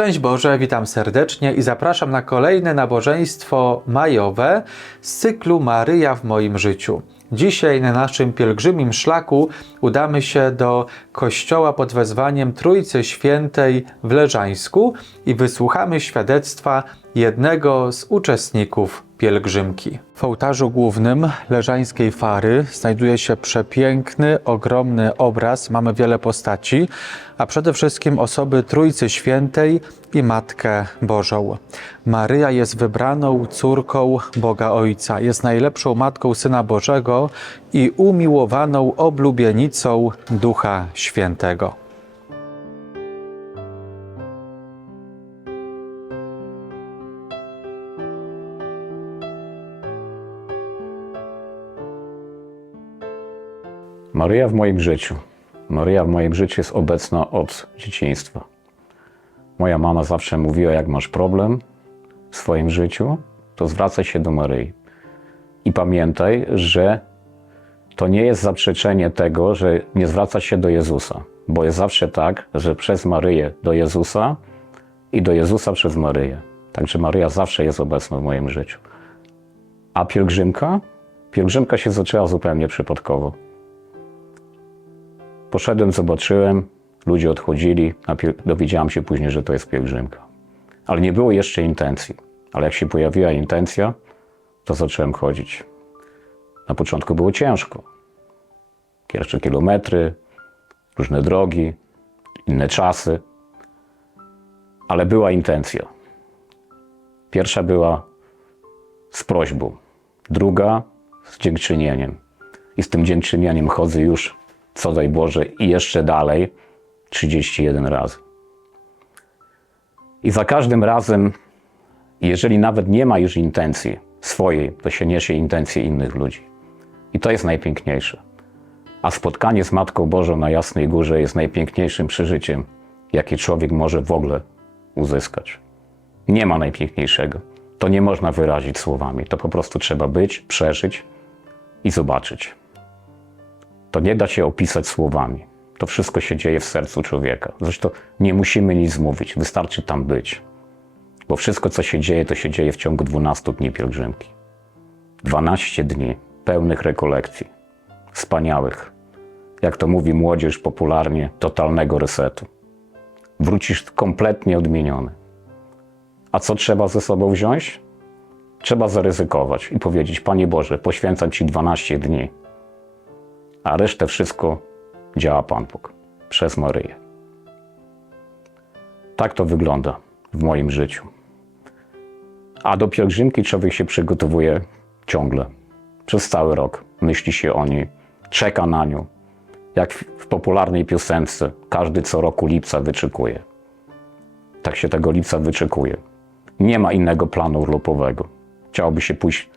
Szczęść Boże, witam serdecznie i zapraszam na kolejne nabożeństwo majowe z cyklu Maryja w moim życiu. Dzisiaj na naszym pielgrzymim szlaku udamy się do kościoła pod wezwaniem Trójcy Świętej w Leżańsku i wysłuchamy świadectwa jednego z uczestników pielgrzymki. W ołtarzu głównym Leżańskiej Fary znajduje się przepiękny, ogromny obraz. Mamy wiele postaci, a przede wszystkim osoby Trójcy Świętej i Matkę Bożą. Maryja jest wybraną córką Boga Ojca, jest najlepszą matką Syna Bożego i umiłowaną oblubienicą Ducha Świętego. Maryja w moim życiu. Maryja w moim życiu jest obecna od dzieciństwa. Moja mama zawsze mówiła, jak masz problem w swoim życiu, to zwracaj się do Maryi. I pamiętaj, że to nie jest zaprzeczenie tego, że nie zwraca się do Jezusa, bo jest zawsze tak, że przez Maryję do Jezusa i do Jezusa przez Maryję. Także Maryja zawsze jest obecna w moim życiu. A pielgrzymka? Pielgrzymka się zaczęła zupełnie przypadkowo. Poszedłem, zobaczyłem, ludzie odchodzili, dowiedziałam się później, że to jest pielgrzymka. Ale nie było jeszcze intencji. Ale jak się pojawiła intencja, to zacząłem chodzić. Na początku było ciężko. Pierwsze kilometry, różne drogi, inne czasy, ale była intencja. Pierwsza była z prośbą, druga z dziękczynieniem. I z tym dziękczynieniem chodzę już, co daj Boże, i jeszcze dalej 31 razy. I za każdym razem, jeżeli nawet nie ma już intencji swojej, to się niesie intencje innych ludzi. I to jest najpiękniejsze. A spotkanie z Matką Bożą na Jasnej Górze jest najpiękniejszym przeżyciem, jakie człowiek może w ogóle uzyskać. Nie ma najpiękniejszego. To nie można wyrazić słowami. To po prostu trzeba być, przeżyć i zobaczyć. To nie da się opisać słowami. To wszystko się dzieje w sercu człowieka. Zresztą nie musimy nic mówić, wystarczy tam być. Bo wszystko, co się dzieje, to się dzieje w ciągu 12 dni pielgrzymki. 12 dni pełnych rekolekcji, wspaniałych. Jak to mówi młodzież popularnie, totalnego resetu. Wrócisz kompletnie odmieniony. A co trzeba ze sobą wziąć? Trzeba zaryzykować i powiedzieć: Panie Boże, poświęcam Ci 12 dni, a resztę wszystko działa Pan Bóg przez Maryję. Tak to wygląda w moim życiu. A do pielgrzymki człowiek się przygotowuje ciągle, przez cały rok. Myśli się o niej, czeka na nią. Jak w popularnej piosence, każdy co roku lipca wyczekuje. Tak się tego lipca wyczekuje. Nie ma innego planu urlopowego. Chciałoby się pójść,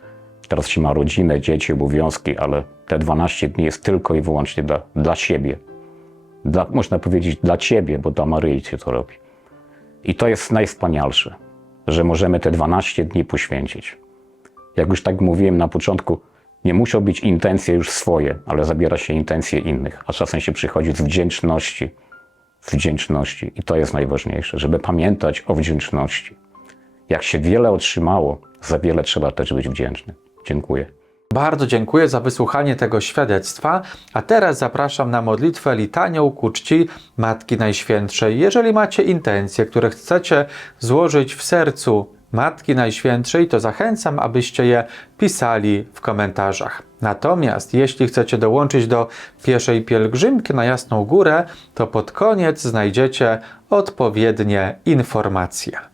teraz się ma rodzinę, dzieci, obowiązki, ale te 12 dni jest tylko i wyłącznie dla, dla siebie. Dla, można powiedzieć dla ciebie, bo dla Maryi się to robi. I to jest najwspanialsze, że możemy te 12 dni poświęcić. Jak już tak mówiłem na początku, nie muszą być intencje już swoje, ale zabiera się intencje innych, a czasem się przychodzi z wdzięczności, z wdzięczności. I to jest najważniejsze, żeby pamiętać o wdzięczności. Jak się wiele otrzymało, za wiele trzeba też być wdzięczny. Dziękuję. Bardzo dziękuję za wysłuchanie tego świadectwa, a teraz zapraszam na modlitwę litanią ku czci Matki Najświętszej. Jeżeli macie intencje, które chcecie złożyć w sercu Matki Najświętszej, to zachęcam, abyście je pisali w komentarzach. Natomiast jeśli chcecie dołączyć do pieszej pielgrzymki na Jasną Górę, to pod koniec znajdziecie odpowiednie informacje.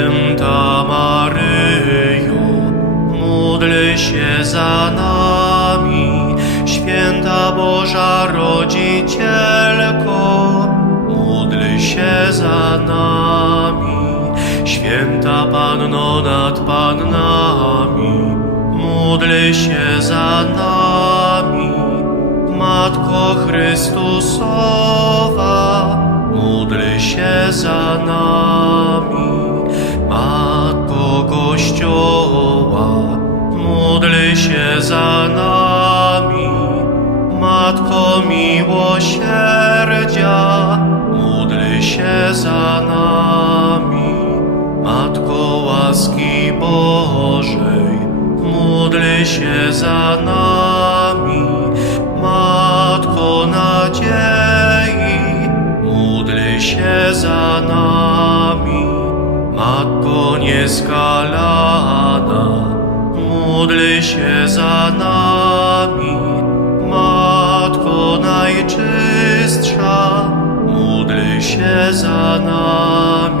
za nami. Święta Boża Rodzicielko, módl się za nami. Święta Panno nad Pannami, módl się za nami. Matko Chrystusowa, módl się za za nami. Matko miłosierdzia, módl się za nami. Matko łaski Bożej, módl się za nami. Matko nadziei, módl się za nami. Matko nieskalana, módl się za nami. Matko najczystsza, módl się za nami.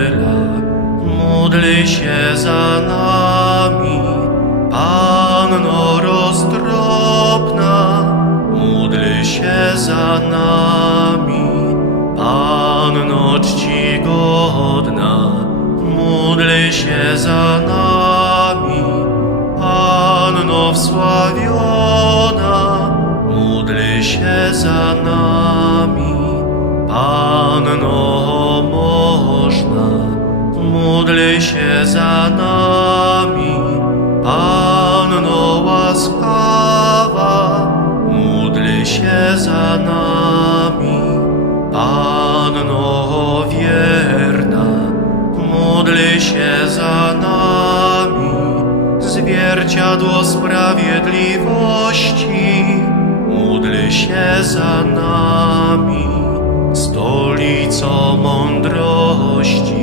módl się za nami. Panno módl się za nami. Panno łaskawa, módl się za nami. Panno wierna, módl się za nami. Zwierciadło sprawiedliwości, módl się za nami. Stolico mądrości,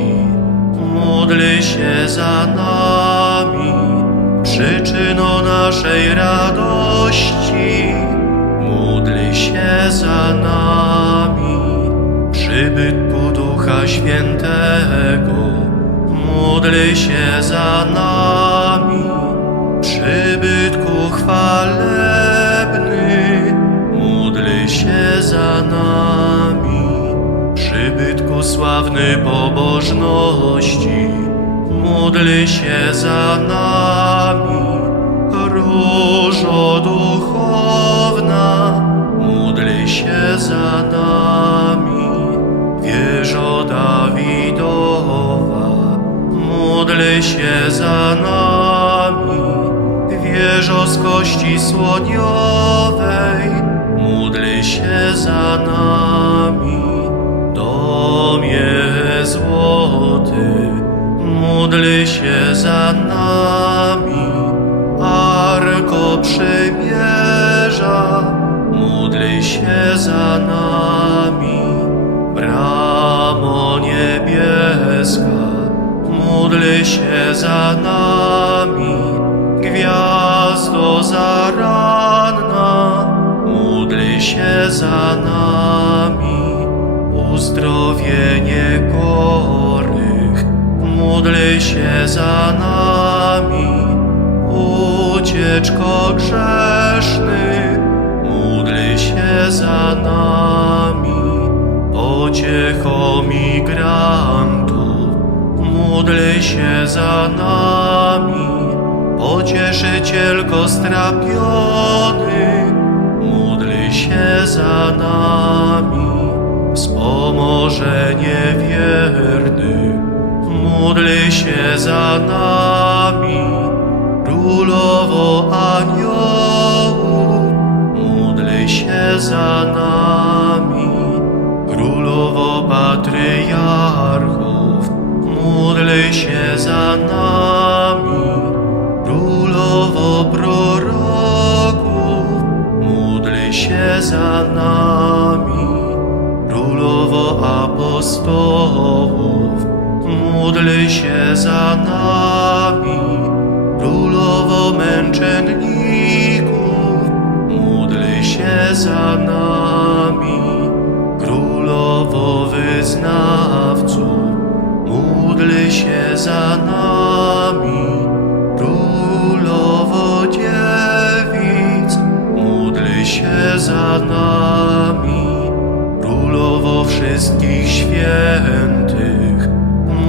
módl się za nami. Przyczyno naszej radości, módl się za nami. Przybytku Ducha Świętego, módl się za nami. Przybytku chwalebny, módl się za nami. Przybytku sławny módl się za nami. Różo duchowna, módl się za nami. Wieżo Dawidowa, módl się za nami. Wieżo z kości słoniowej, módl się za nami. Domie złoty, módl się za nami. Arko przymierza, módl się za nami. Bramo niebieska, módl się za nami. Gwiazdo zaranna, módl się za nami. Uzdrowienie chorych, módl się za nami. Ucieczko grzesznych, módl się za nami. Pociecho migrantów, módl się za nami. Pocieszycielko strapiony, módl się za nami. Wspomożenie wierny, módl się za nami. Królowo aniołów, módl się za nami. Królowo patriarchów, módl się za nami. Królowo proroków, módl się za nami. Królowo apostołów, módl się za nami. Królowo męczenników, módl się za nami. Królowo wyznawców, módl się za nami. Królowo dziewic, módl się za nami. Królowo wszystkich świętych,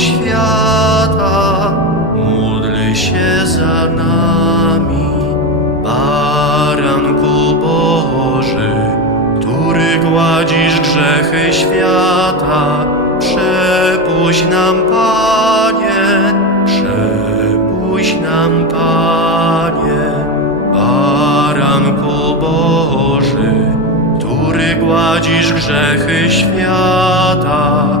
świata, módl się za nami. Baranku Boży, który gładzisz grzechy świata, przepuść nam, Panie, przepuść nam, Panie. Baranku Boży, który gładzisz grzechy świata,